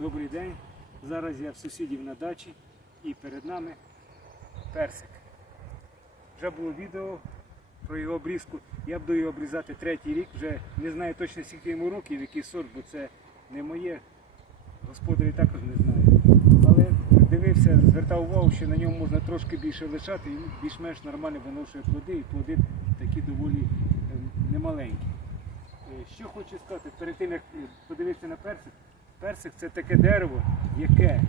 Добрий день. Зараз я в сусідів на дачі і перед нами персик. Вже було відео про його обрізку. Я буду його обрізати третій рік. Вже не знаю точно скільки йому років, який сорт, бо це не моє. Господарі також не знають. Але дивився, звертав увагу, що на ньому можна трошки більше лишати, і більш-менш нормально виношує плоди, і плоди такі доволі е, немаленькі. Е, Що хочу сказати, перед тим як е, подивитися на персик, персик це таке дерево, яке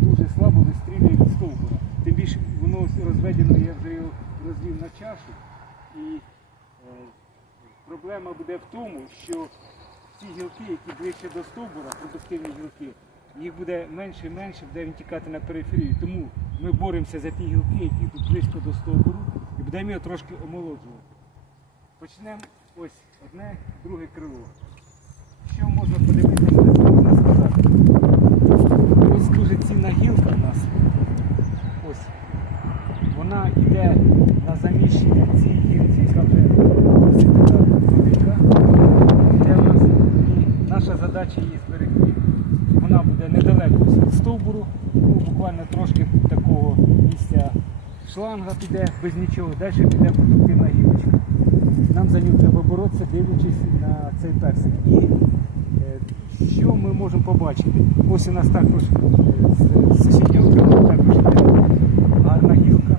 дуже слабо вистрілює від стовбура. Тим більше воно розведено, я вже його розвів на чашу. І е, проблема буде в тому, що ці гілки, які ближче до стовбура, продуктивні гілки, їх буде менше і менше, буде він тікати на периферію. Тому ми боремося за ті гілки, які тут близько до стовбуру, і будемо його трошки омолоджувати. Почнемо ось одне, друге крило. Що можна подивитися, що можна сказати? Ось дуже цінна гілка у нас. Ось. Вона йде на заміщення цій гілці, яка вже досить така велика. Йде в нас. І наша задача її зберегти. Вона буде недалеко від стовбуру, ну, буквально трошки такого місця шланга піде без нічого, далі піде продуктивна гілочка. Нам за ним треба боротися, дивлячись на цей персик. І е, що ми можемо побачити? Ось у нас також е, з сусіднього крила також гарна гілка.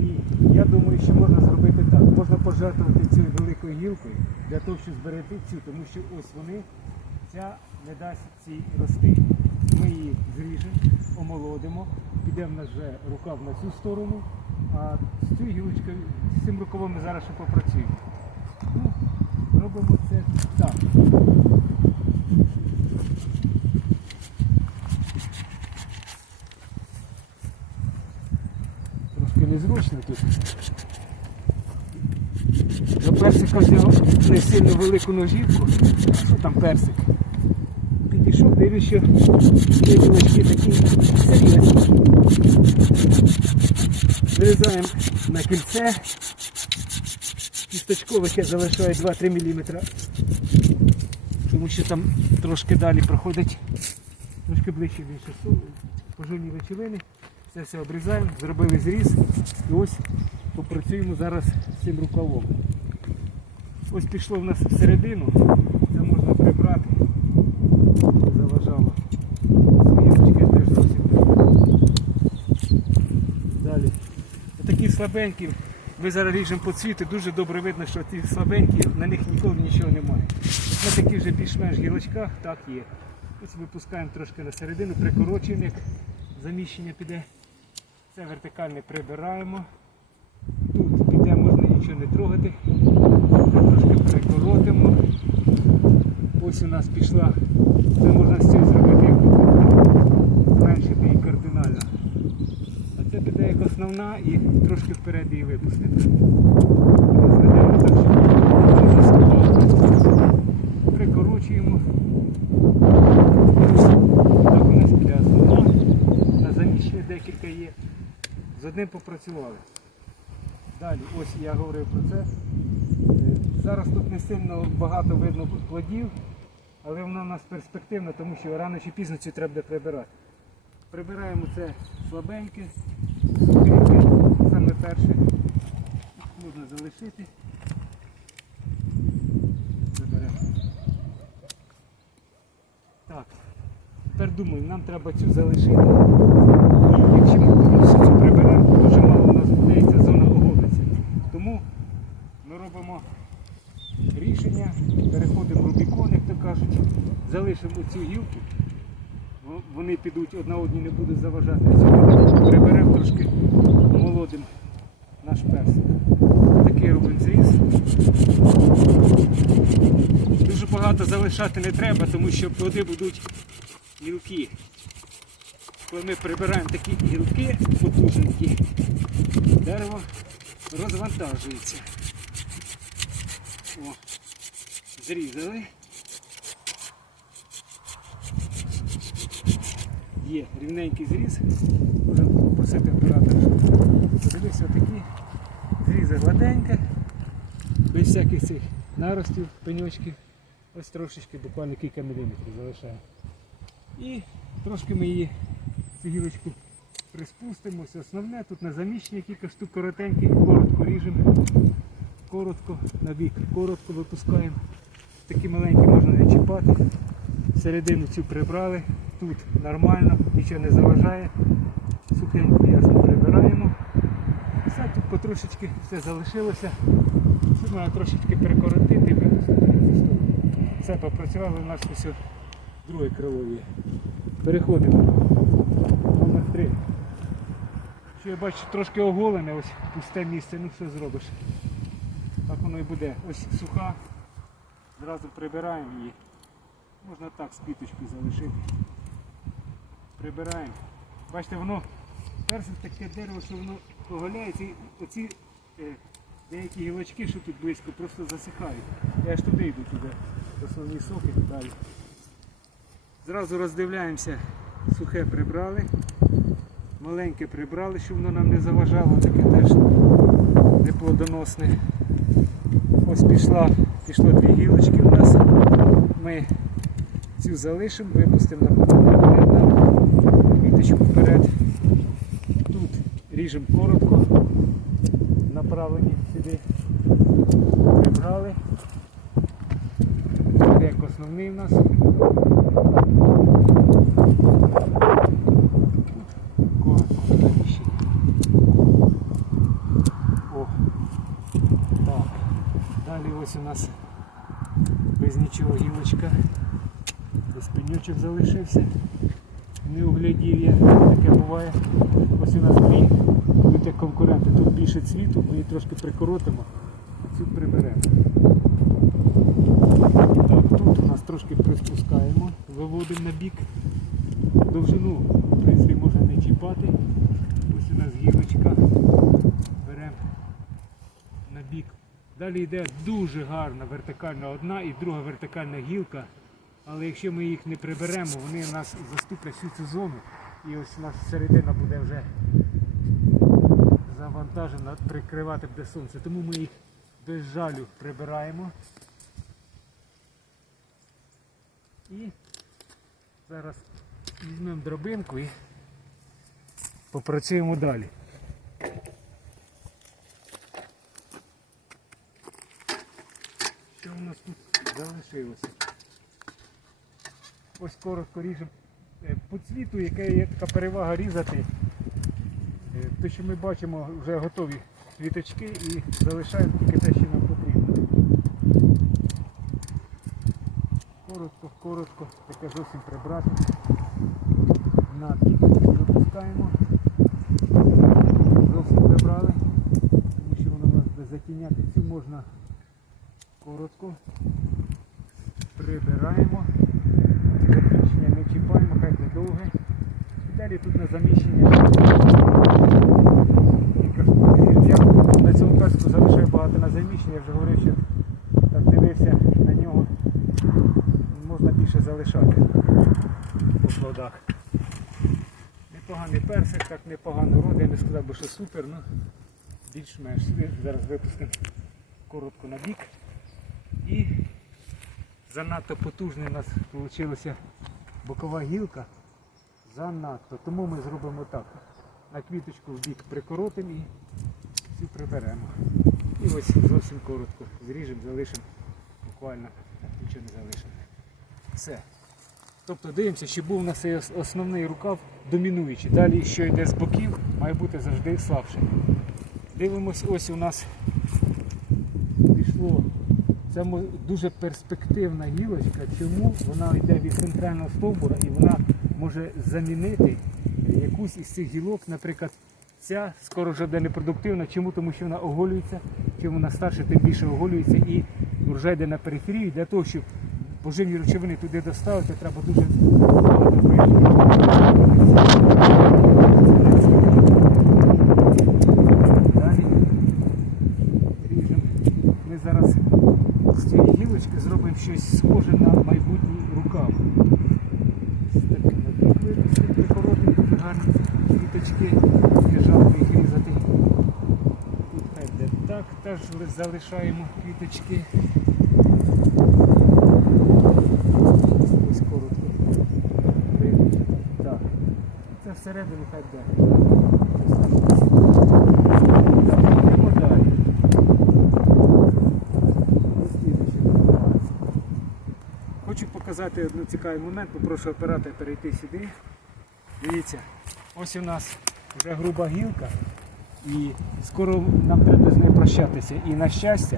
І я думаю, що можна зробити так. Можна пожертвувати цією великою гілкою для того, щоб зберегти цю, тому що ось вони, ця не дасть цій рости. Ми її зріжемо, омолодимо, піде в нас вже рукав на цю сторону, а з цією гілочкою, з цим рукавом ми зараз ще попрацюємо. Ну, робимо це так. Трошки незручно тут. До персика взяв не сильно велику ножівку. Там персик? Дивлюсь, що кивочки такі серйозні. Вирізаємо на кільце. Кісточкове я залишаю 2-3 мм. Тому що там трошки далі проходить, трошки ближче більше поживні речовини. Це все обрізаємо, зробили зріз і ось попрацюємо зараз з цим рукавом. Ось пішло в нас всередину, це можна прибрати, не заважало. Свічки теж зовсім. Далі. Такі слабенькі, ми зараз ріжемо по цвіту, дуже добре видно, що ті слабенькі, на них ніколи нічого немає. На таких вже більш-менш гілочках так є. Ось випускаємо трошки на середину, прикорочуємо, як заміщення піде. Це вертикальне прибираємо. Тут піде, можна нічого не трогати. Трошки прикоротимо. Ось у нас пішла. Це можна з цим зробити, зменшити її кардинально. А це піде як основна і трошки вперед її випустити. Прикорочуємо. Так у нас піде основна. На заміщення декілька є. З одним попрацювали. Далі, ось я говорив про це. Е, Зараз тут не сильно багато видно плодів, але воно у нас перспективно, тому що рано чи пізно цю треба прибирати. Прибираємо це слабеньке, перше. Можна залишити. Так. Тепер думаю, нам треба цю залишити. І якщо ми повністю цю приберемо, дуже мало у нас ця зона оголиться. Тому ми робимо рішення, переходимо в Рубікон, як то кажуть, залишимо цю гілку, вони підуть одна одній не будуть заважати. Приберемо трошки молодим наш персик. Такий робимо зріз. Дуже багато залишати не треба, тому що плоди будуть гілки. Коли ми прибираємо такі гілки потужненькі, дерево розвантажується. О, зрізали. Є рівненький зріз. Можемо попросити оператора. Подивися такі. Зрізи гладеньке, без всяких цих наростів, пеньочків. Ось трошечки, буквально кілька міліметрів залишаємо. І трошки ми її цю гілочку приспустимо. Ось Основне тут на заміщення кілька штук коротеньких, коротко ріжемо, коротко на бік, коротко випускаємо. Такі маленькі можна не чіпати. Середину цю прибрали, тут нормально, нічого не заважає. Сухенько ясно тут потрошечки все залишилося. Тут треба трошечки перекоротити і випустити. Все попрацювало, у нас ось друге крило є. Переходимо. Номер три. Що я бачу трошки оголене, ось пусте місце, ну що зробиш. Так воно і буде. Ось суха. Зразу прибираємо її. Можна так з піточкою залишити. Прибираємо. Бачите, воно перше таке дерево, що воно оголяється, і оці е, деякі гілочки, що тут близько, просто засихають. Я аж туди йду туди. Основні соки далі. Зразу роздивляємося, сухе прибрали, маленьке прибрали, щоб воно нам не заважало, таке теж неплодоносне. Ось пішла, пішло дві гілочки у нас. Ми цю залишимо, випустимо на квіточку вперед. Ріжемо коротко, направлені сюди. Прибрали. Як основний у нас. Коротко так. Далі ось у нас без нічого гілочка. Ось пеньочок залишився. Не углядів я, таке буває. Ось у нас дві тут як конкуренти. Тут більше цвіту, ми її трошки прикоротимо, а цю приберемо. Так, тут у нас трошки приспускаємо, виводимо на бік. Довжину, в принципі, можна не чіпати. Ось у нас гілочка. Беремо на бік. Далі йде дуже гарна вертикальна одна і друга вертикальна гілка. Але якщо ми їх не приберемо, вони нас заступлять всю цю зону. І ось у нас середина буде вже завантажена, прикривати буде сонце. Тому ми їх без жалю прибираємо. І зараз візьмемо дробинку і попрацюємо далі. Що у нас тут залишилося? Ось коротко ріжемо по цвіту, яка є така перевага різати. Е, Те, що ми бачимо, вже готові квіточки і залишаємо тільки те, що нам потрібно. Коротко, коротко, таке зовсім прибрати. На бік випускаємо. Зовсім прибрали, тому що воно нас буде затіняти. Цю можна коротко. Прибираємо. Закінчення не чіпаємо, хай буде довге. Далі тут на заміщення. Я на цьому песку залишаю багато на заміщення, я вже говорив, що так дивився на нього. Можна більше залишати по плодах. Непоганий персик, так непогано роди, я не сказав би, що супер, ну більш-менш. Зараз випустимо коротко на бік. І занадто потужний у нас вийшла бокова гілка. Занадто. Тому ми зробимо так. На квіточку в бік прикоротимо і цю приберемо. І ось зовсім коротко зріжемо, залишимо буквально нічого не залишимо. Все. Тобто дивимося, щоб був у нас основний рукав домінуючий. Далі, що йде з боків, має бути завжди слабший. Дивимось, ось у нас пішло. Це дуже перспективна гілочка. Чому вона йде від центрального стовбура і вона може замінити якусь із цих гілок, наприклад, ця скоро вже буде непродуктивна. Чому? Тому що вона оголюється, чим вона старше, тим більше оголюється і врожай йде на периферію. Для того, щоб поживні речовини туди доставити, треба дуже багато Далі ріжемо. Ми зараз з цієї гілочки зробимо щось схоже на майбутній рукав. Ось так на бік випустити, прикоротимо дуже гарні квіточки, не жалко їх різати. Тут хай буде так, теж ли- залишаємо квіточки. Ось коротко всередину хай. Так, йдемо далі. Хочу показати один цікавий момент, попрошу оператора перейти сюди. Дивіться, ось у нас вже груба гілка і скоро нам треба з нею прощатися. І на щастя,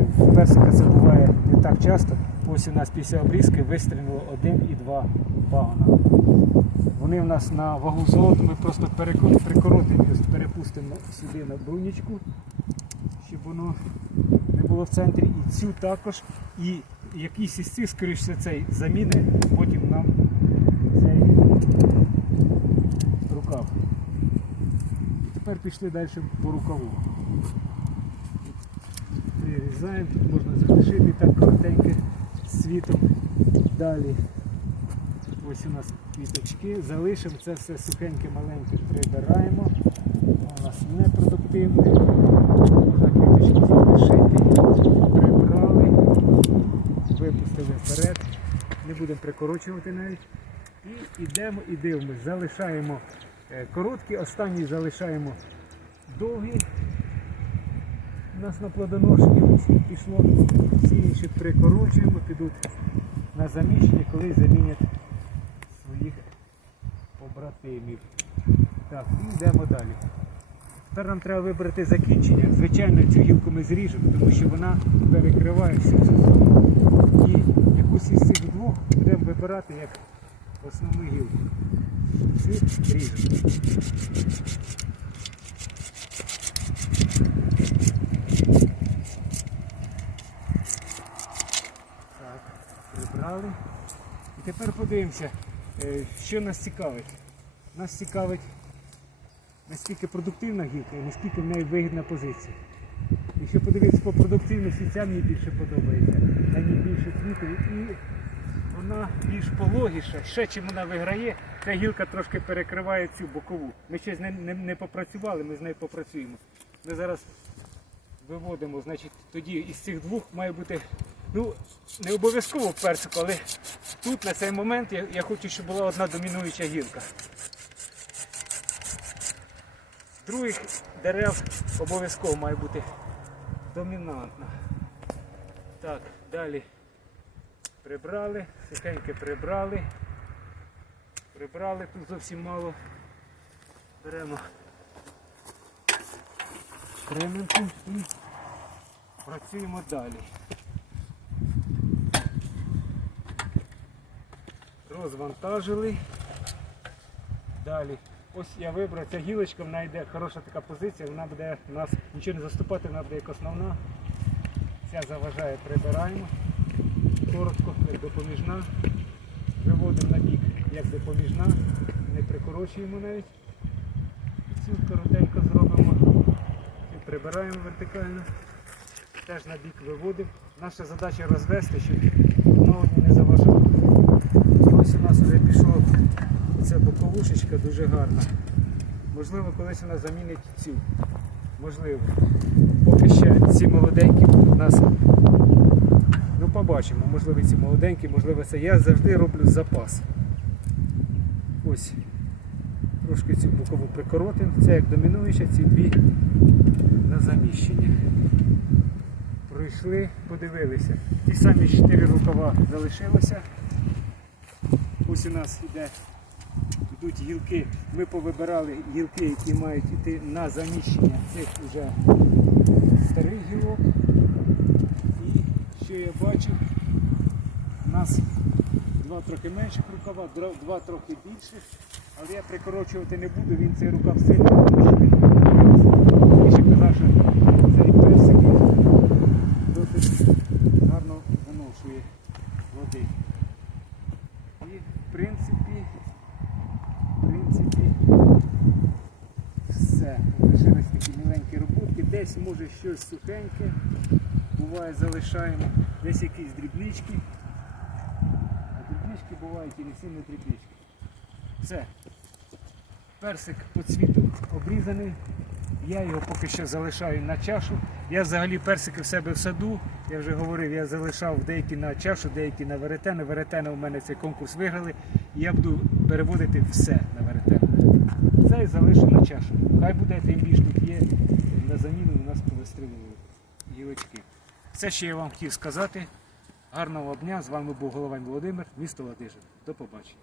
е, персика це буває не так часто. Ось у нас після обрізки вистрілило один і два пагона. Вони в нас на вагу золота, ми просто прикоротимо, перепустимо сюди на брунічку, щоб воно не було в центрі. І цю також. І якийсь із цих, скоріше цей заміни, потім нам цей рукав. І тепер пішли далі по рукаву. Прирізаємо, тут можна залишити так коротеньке світом. Далі ось у нас квіточки, залишимо це все сухеньке, маленьке прибираємо. У нас непродуктивне. Можна квіточки залишити. Прибрали, випустили вперед. Не будемо прикорочувати навіть. І йдемо і дивимося. Залишаємо короткі, останні залишаємо довгі. У нас на плодоношенні пішло. Всі інші прикорочуємо, підуть на заміщення, коли замінять своїх побратимів. Так, і йдемо далі. Тепер нам треба вибрати закінчення. Звичайно, цю гілку ми зріжемо, тому що вона перекриває всю цю. І якусь із цих двох будемо вибирати як основну гілку. І ріжемо. Так, прибрали. І тепер подивимося, е, що нас цікавить. Нас цікавить наскільки продуктивна гілка і наскільки в неї вигідна позиція. Якщо подивитися по продуктивності, ця мені більше подобається. На ній більше цвіту і вона більш пологіша. Ще чим вона виграє, ця гілка трошки перекриває цю бокову. Ми ще з нею не, не попрацювали, ми з нею попрацюємо. Ми зараз виводимо, значить, тоді із цих двох має бути, ну, не обов'язково персику, але тут на цей момент я, я хочу, щоб була одна домінуюча гілка. Других дерев обов'язково має бути домінантна. Так, далі прибрали, сухеньке прибрали. Прибрали, тут зовсім мало. Беремо кременку і працюємо далі. Розвантажили. Далі. Ось я вибрав, ця гілочка, вона йде хороша така позиція, вона буде нас нічого не заступати, вона буде як основна. Ця заважає, прибираємо. Коротко, як допоміжна. Виводимо на бік, як допоміжна, не прикорочуємо навіть. Цю коротенько зробимо. І прибираємо вертикально. Теж на бік виводимо. Наша задача розвести, щоб одні не заважало. І ось у нас вже пішло ця боковушечка дуже гарна. Можливо, колись вона замінить цю. Можливо. Поки ще ці молоденькі будуть нас. Побачимо, можливо, ці молоденькі, можливо, це. Я завжди роблю запас. Ось. Трошки цю бокову прикоротимо. Це як домінуюча, ці дві на заміщення. Пройшли, подивилися. Ті самі чотири рукава залишилося. Ось у нас йде йдуть гілки. Ми повибирали гілки, які мають йти на заміщення цих вже старих гілок. Що я бачу, у нас два трохи менших рукава, два трохи більших, але я прикорочувати не буду, він цей рукав сильно. Я казав, що цей персик досить гарно виношує води. І в принципі, в принципі, все. Лишились такі міленькі роботки. Десь може щось сухеньке, буває залишаємо, десь якісь дрібнички. А дрібнички бувають і не сильно дрібнички. Все. Персик по цвіту обрізаний. Я його поки що залишаю на чашу. Я взагалі персики в себе в саду. Я вже говорив, я залишав деякі на чашу, деякі на веретено. Веретено у мене цей конкурс виграли. Я буду переводити все на веретено. цей залишу на чашу. Хай буде тим більш тут є на заміну у нас повистрілювали гілочки. Все, що я вам хотів сказати. Гарного дня. З вами був Головань Володимир, місто Ладижин. До побачення.